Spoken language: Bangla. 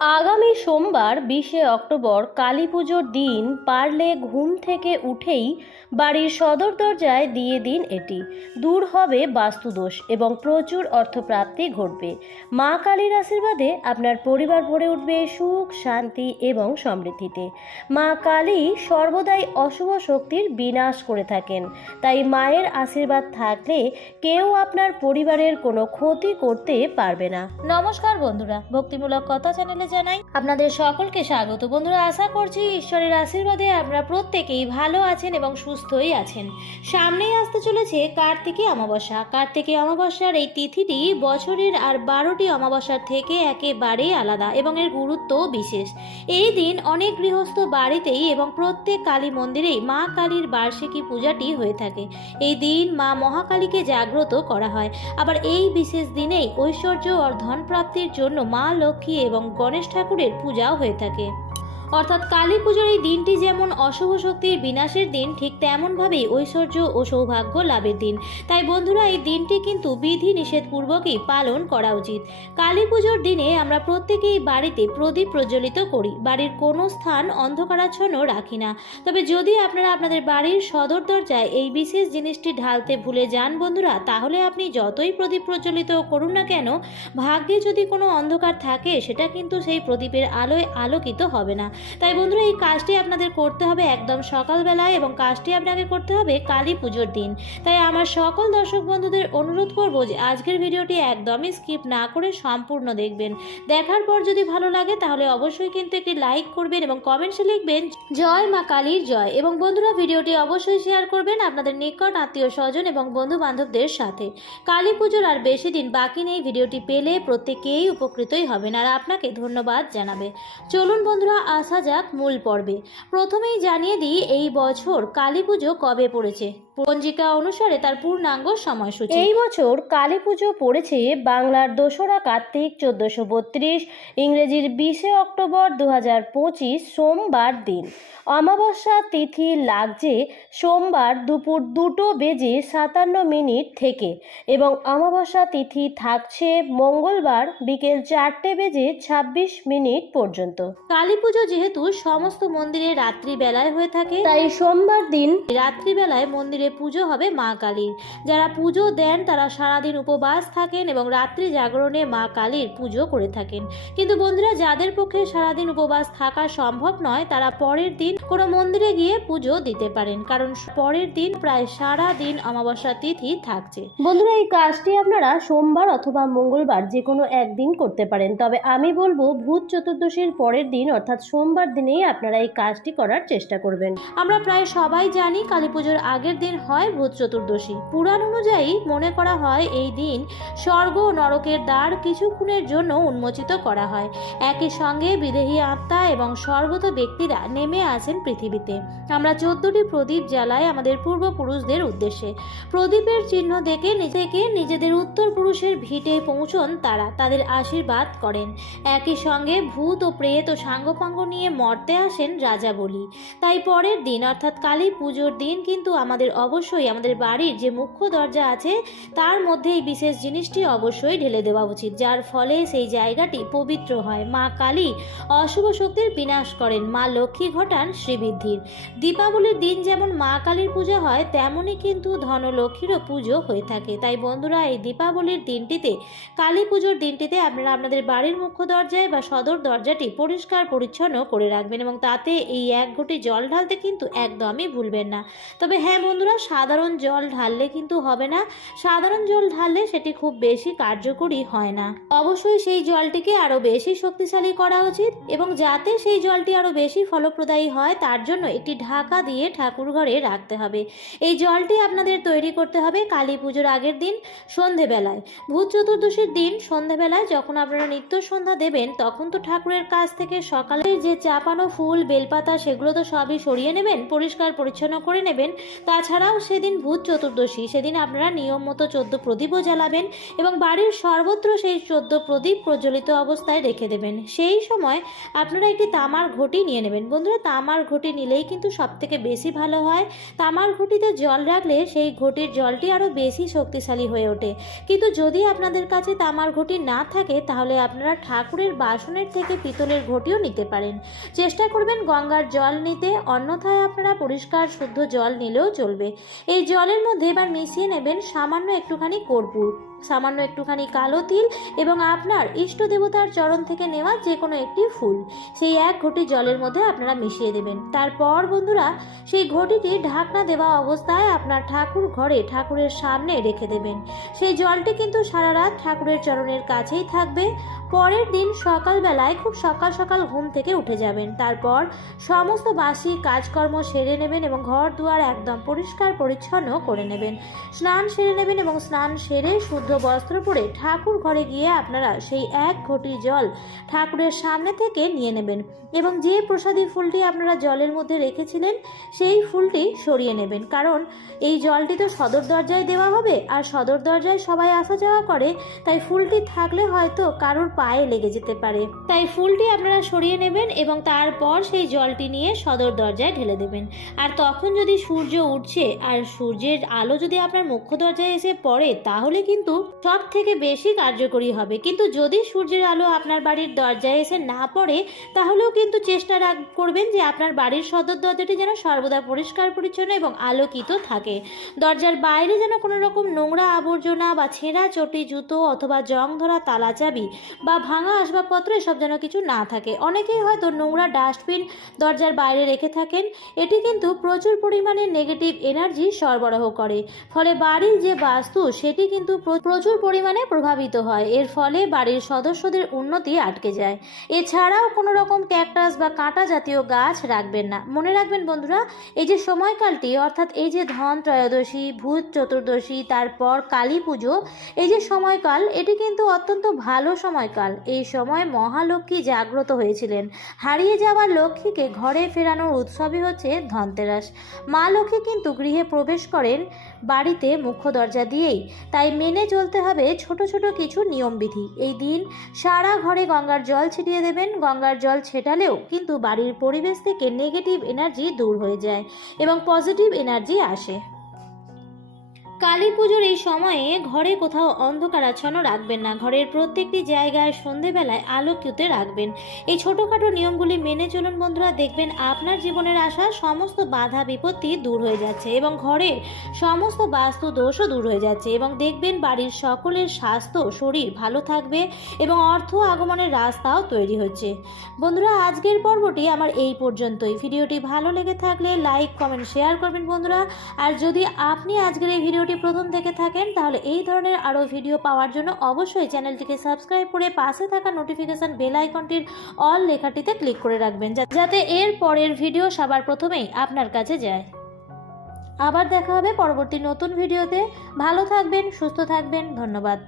আগামী সোমবার 20শে অক্টোবর কালী পুজোর দিন পারলে ঘুম থেকে উঠেই বাড়ির সদর দরজায় দিয়ে দিন। এটি দূর হবে বাস্তুদোষ এবং প্রচুর অর্থপ্রাপ্তি ঘটবে। মা কালীর আশীর্বাদে আপনার পরিবার ভরে উঠবে সুখ, শান্তি এবং সমৃদ্ধিতে। মা কালী সর্বদাই অশুভ শক্তির বিনাশ করে থাকেন, তাই মায়ের আশীর্বাদ থাকলে কেউ আপনার পরিবারের কোনো ক্ষতি করতে পারবে না। নমস্কার বন্ধুরা, ভক্তিমূলক কথা চ্যানেলে জানাই আপনাদের সকলকে স্বাগত। বন্ধুরা, আশা করছি ঈশ্বরের আশীর্বাদে আপনারা প্রত্যেকেই ভালো আছেন এবং সুস্থই আছেন। সামনেই আসতে চলেছে কার্তিকী অমাবস্যা। কার্তিকী অমাবস্যার এই তিথিটি বছরের আর 12টি অমাবস্যার থেকে একেবারেই আলাদা এবং এর গুরুত্ব বিশেষ। এই দিন অনেক গৃহস্থ বাড়িতেই এবং প্রত্যেক কালী মন্দিরেই মা কালীর বার্ষিকী পূজাটি হয়ে থাকে। এই দিন মা মহাকালীকে জাগ্রত করা হয়। আবার এই বিশেষ দিনেই ঐশ্বর্য ও ধন প্রাপ্তির জন্য মা লক্ষ্মী এবং গণেশ ঠাকুরের পূজাও হয়ে থাকে। অর্থাৎ কালী পুজোর এই দিনটি যেমন অশুভ শক্তির বিনাশের দিন, ঠিক তেমনভাবেই ঐশ্বর্য ও সৌভাগ্য লাভের দিন। তাই বন্ধুরা, এই দিনটি কিন্তু বিধি নিষেধপূর্বকই পালন করা উচিত। কালী পুজোর দিনে আমরা প্রত্যেকেই বাড়িতে প্রদীপ প্রজ্বলিত করি, বাড়ির কোনো স্থান অন্ধকারাচ্ছন্ন রাখি না। তবে যদি আপনারা আপনাদের বাড়ির সদর দরজায় এই বিশেষ জিনিসটি ঢালতে ভুলে যান বন্ধুরা, তাহলে আপনি যতই প্রদীপ প্রজ্বলিত করুন না কেন, ভাগ্যে যদি কোনো অন্ধকার থাকে সেটা কিন্তু সেই প্রদীপের আলোয় আলোকিত হবে না। তাই বন্ধুরা, এই কাজটি আপনাদের করতে হবে একদম সকালবেলায় এবং কাজটি আপনাকে করতে হবে কালী পুজোর দিন। তাই আমার সকল দর্শক বন্ধুদের অনুরোধ করব যে আজকের ভিডিওটি একদমই স্কিপ না করে সম্পূর্ণ দেখবেন। দেখার পর যদি ভালো লাগে তাহলে অবশ্যই কিন্তু একটি লাইক করবেন এবং কমেন্টসে লিখবেন জয় মা কালীর জয়। এবং বন্ধুরা, ভিডিওটি অবশ্যই শেয়ার করবেন আপনাদের নিকট আত্মীয় স্বজন এবং বন্ধু বান্ধবদের সাথে। কালী পুজোর আর বেশি দিন বাকি নেই। ভিডিওটি পেলে প্রত্যেকেই উপকৃতই হবেন আর আপনাকে ধন্যবাদ জানাবে। চলুন বন্ধুরা, আসা যাক মূল পর্বে। প্রথমেই জানিয়ে দিই এই বছর কালী পুজো কবে পড়েছে। পঞ্জিকা অনুসারে তার পূর্ণাঙ্গ সময়সূচি। এই বছর কালী পুজো পড়েছে বাংলার 2রা কার্তিক 1432, ইংরেজির 20শে অক্টোবর 2025 সোমবার দিন। অমাবস্যা তিথি লাগছে সোমবার দুপুর 2:57 থেকে এবং অমাবস্যা তিথি থাকছে মঙ্গলবার বিকেল 4:26 পর্যন্ত। কালী পুজো যেহেতু সমস্ত মন্দিরে রাত্রিবেলায় হয়ে থাকে, তাই সোমবার দিন রাত্রিবেলায় মন্দিরে পুজো হবে মা কালীর। যারা পুজো দেন তারা সারাদিন উপবাস থাকেন এবং রাত্রি জাগরণে মা কালীর পুজো করে থাকেন। কিন্তু বন্ধুরা, যাদের পক্ষে সারাদিন উপবাস থাকা সম্ভব নয় তারা পরের দিন কোনো মন্দিরে গিয়ে পুজো দিতে পারেন, কারণ পরের দিন প্রায় সারা দিন অমাবস্যা তিথি থাকছে। বন্ধুরা, এই কাজটি আপনারা সোমবার অথবা মঙ্গলবার যে কোনো একদিন করতে পারেন, তবে আমি বলবো ভূত চতুর্দশীর পরের দিন অর্থাৎ সোমবার দিনেই আপনারা এই কাজটি করার চেষ্টা করবেন। আমরা প্রায় সবাই জানি কালী পুজোর আগের দিন হয় ভূত চতুর্দশী। পুরাণ অনুযায়ী মনে করা হয় এই দিন স্বর্গ ও নরকের দ্বার কিছুক্ষণের জন্য উন্মোচিত করা হয়। একই সঙ্গে বিদেহী আত্মা এবং স্বর্গত ব্যক্তিরা নেমে আসেন পৃথিবীতে। আমরা 14টি প্রদীপ জ্বালাই আমাদের পূর্বপুরুষদের উদ্দেশ্যে। প্রদীপের চিহ্ন দেখে নিজেদের উত্তর পুরুষের ভিটে পৌঁছন তারা, তাদের আশীর্বাদ করেন। একই সঙ্গে ভূত ও প্রেত ও সাঙ্গপাঙ্গ নিয়ে মর্তে আসেন রাজা বলি। তাই পরের দিন অর্থাৎ কালী পুজোর দিন কিন্তু আমাদের অবশ্যই আমাদের বাড়ির যে মুখ্য দরজা আছে তার মধ্যে এই বিশেষ জিনিসটি অবশ্যই ঢেলে দেওয়া উচিত, যার ফলে সেই জায়গাটি পবিত্র হয়। মা কালী অশুভ শক্তির বিনাশ করেন, মা লক্ষ্মী ঘটান শ্রীবৃদ্ধির। দীপাবলির দিন যেমন মা কালীর পূজা হয়, তেমনই কিন্তু ধনলক্ষ্মীরও পুজো হয়ে থাকে। তাই বন্ধুরা, এই দীপাবলির দিনটিতে কালী পুজোর দিনটিতে আপনারা আপনাদের বাড়ির মুখ্য দরজায় বা সদর দরজাটি পরিষ্কার পরিচ্ছন্ন করে রাখবেন এবং তাতে এই 1 ঘটি জল ঢালতে কিন্তু একদমই ভুলবেন না। তবে হ্যাঁ বন্ধুরা, সাধারণ জল ঢাললে কিন্তু হবে না। সাধারণ জল ঢাললে সেটি খুব বেশি কার্যকরী হয় না। অবশ্যই সেই জলটিকে আরো বেশি শক্তিশালী করা উচিত এবং যাতে সেই জলটি আরো বেশি ফলপ্রদায়ী হয় তার জন্য একটি ঢাকা দিয়ে ঠাকুর ঘরে রাখতে হবে। এই জলটি আপনাদের তৈরি করতে হবে কালী পুজোর আগের দিন সন্ধেবেলায়। ভূত চতুর্দশীর দিন সন্ধেবেলায় যখন আপনারা নিত্য সন্ধ্যা দেবেন তখন তো ঠাকুরের কাছ থেকে সকালের যে যে চাপানো ফুল বেলপাতা সেগুলো তো সবই সরিয়ে নেবেন, পরিষ্কার পরিচ্ছন্ন করে নেবেন। তাছাড়াও সেদিন ভূত চতুর্দশী, সেদিন আপনারা নিয়ম মতো 14 প্রদীপও জ্বালাবেন এবং বাড়ির সর্বত্র সেই 14 প্রদীপ প্রজ্বলিত অবস্থায় রেখে দেবেন। সেই সময় আপনারা একটি তামার ঘটি নিয়ে নেবেন। বন্ধুরা, তামার ঘটি নিলেই কিন্তু সবথেকে বেশি ভালো হয়। তামার ঘটিতে জল রাখলে সেই ঘটির জলটি আরও বেশি শক্তিশালী হয়ে ওঠে। কিন্তু যদি আপনাদের কাছে তামার ঘটি না থাকে তাহলে আপনারা ঠাকুরের বাসনের থেকে পিতলের ঘটিও নিতে পারেন। চেষ্টা করবেন গঙ্গার জল নিতে, অন্যথায় আপনারা পরিষ্কার শুদ্ধ জল নিলেও চলবে। এই জলের মধ্যে এবার মিশিয়ে নেবেন সামান্য একটুখানি কর্পূর, সামান্য একটুখানি কালো তিল এবং আপনার ইষ্ট দেবতার চরণ থেকে নেওয়া যে কোনো একটি ফুল, সেই এক ঘটি জলের মধ্যে আপনারা মিশিয়ে দেবেন। তারপর বন্ধুরা, সেই ঘটিটি ঢাকনা দেওয়া অবস্থায় আপনার ঠাকুর ঘরে ঠাকুরের সামনে রেখে দেবেন। সেই জলটি কিন্তু সারা রাত ঠাকুরের চরণের কাছেই থাকবে। পরের দিন সকালবেলায় খুব সকাল সকাল ঘুম থেকে উঠে যাবেন। তারপর সমস্ত বাসি কাজকর্ম সেরে নেবেন এবং ঘর দুয়ার একদম পরিষ্কার পরিচ্ছন্ন করে নেবেন। স্নান সেরে নেবেন এবং স্নান সেরে শুদ্ধ বস্ত্র পরে ঠাকুর ঘরে গিয়ে আপনারা সেই এক ঘটি জল ঠাকুরের সামনে থেকে নিয়ে নেবেন এবং যে প্রসাদী ফুলটি আপনারা জলের মধ্যে রেখেছিলেন সেই ফুলটি সরিয়ে নেবেন। কারণ এই জলটি তো সদর দরজায় দেওয়া হবে, আর সদর দরজায় সবাই আসা যাওয়া করে, তাই ফুলটি থাকলে হয়তো কারোর পায়ে লেগে যেতে পারে। তাই ফুলটি আপনারা সরিয়ে নেবেন এবং তারপর সেই জলটি নিয়ে সদর দরজায় ঢেলে দেবেন। আর তখন যদি সূর্য উঠছে আর সূর্যের আলো যদি আপনার মুখ্য দরজায় এসে পড়ে তাহলে কিন্তু সব থেকে বেশি কার্যকরী হবে। কিন্তু যদি সূর্যের আলো আপনার বাড়ির দরজায় এসে না পড়ে তাহলেও কিন্তু চেষ্টা করবেন যে আপনার বাড়ির সদর দরজাটি যেন সর্বদা পরিষ্কার পরিচ্ছন্ন এবং আলোকিত থাকে। দরজার বাইরে যেন কোনো রকম নোংরা আবর্জনা বা ছেঁড়া চটি জুতো অথবা জং ধরা তালা চাবি বা ভাঙা আসবাবপত্র এসব যেন কিছু না থাকে। অনেকেই হয়তো নোংরা ডাস্টবিন দরজার বাইরে রেখে থাকেন। এটি কিন্তু প্রচুর পরিমাণে নেগেটিভ এনার্জি সরবরাহ করে, ফলে বাড়ির যে বাস্তু সেটি কিন্তু প্রচুর পরিমাণে প্রভাবিত হয়। এর ফলে বাড়ির সদস্যদের উন্নতি আটকে যায়। এছাড়াও কোনো রকম ক্যাকটাস বা কাঁটা জাতীয় গাছ রাখবেন না। মনে রাখবেন বন্ধুরা, এই যে সময়কালটি অর্থাৎ এই যে ধন ত্রয়োদশী, ভূত চতুর্দশী, তারপর কালী পুজো, এই যে সময়কাল এটি কিন্তু অত্যন্ত ভালো সময়কাল। এই সময় মহালক্ষ্মী জাগ্রত হয়েছিলেন। হারিয়ে যাওয়া লক্ষ্মীকে ঘরে ফেরানোর উৎসবই হচ্ছে ধনতেরাস। মা লক্ষ্মী কিন্তু গৃহে প্রবেশ করেন বাড়িতে মুখ্য দরজা দিয়েই, তাই মেনে চলতে হবে ছোট ছোট কিছু নিয়মবিধি। এই দিন সারা ঘরে গঙ্গার জল ছিটিয়ে দেবেন। গঙ্গার জল ছেটালেও কিন্তু বাড়ির পরিবেশ থেকে নেগেটিভ এনার্জি দূর হয়ে যায় এবং পজিটিভ এনার্জি আসে। কালী পুজোর এই সময়ে ঘরে কোথাও অন্ধকারাচ্ছন্ন রাখবেন না। ঘরের প্রত্যেকটি জায়গায় সন্ধেবেলায় আলোকিত রাখবেন। এই ছোটোখাটো নিয়মগুলি মেনে চলুন বন্ধুরা, দেখবেন আপনার জীবনের আসা সমস্ত বাধা বিপত্তি দূর হয়ে যাচ্ছে এবং ঘরের সমস্ত বাস্তু দোষও দূর হয়ে যাচ্ছে এবং দেখবেন বাড়ির সকলের স্বাস্থ্য শরীর ভালো থাকবে এবং অর্থ আগমনের রাস্তাও তৈরি হচ্ছে। বন্ধুরা, আজকের পর্বটি আমার এই পর্যন্তই। ভিডিওটি ভালো লেগে থাকলে লাইক কমেন্ট শেয়ার করবেন বন্ধুরা। আর যদি আপনি আজকের এই ভিডিওটি প্রথম থেকে থাকেন তাহলে এই ধরনের আরও ভিডিও পাওয়ার জন্য অবশ্যই চ্যানেলটিকে সাবস্ক্রাইব করে পাশে থাকা নোটিফিকেশন বেল আইকনটির অল লেখাটিতে ক্লিক করে রাখবেন, যাতে এর পরের ভিডিও সবার প্রথমেই আপনার কাছে যায়। আবার দেখা হবে পরবর্তী নতুন ভিডিওতে। ভালো থাকবেন, সুস্থ থাকবেন। ধন্যবাদ।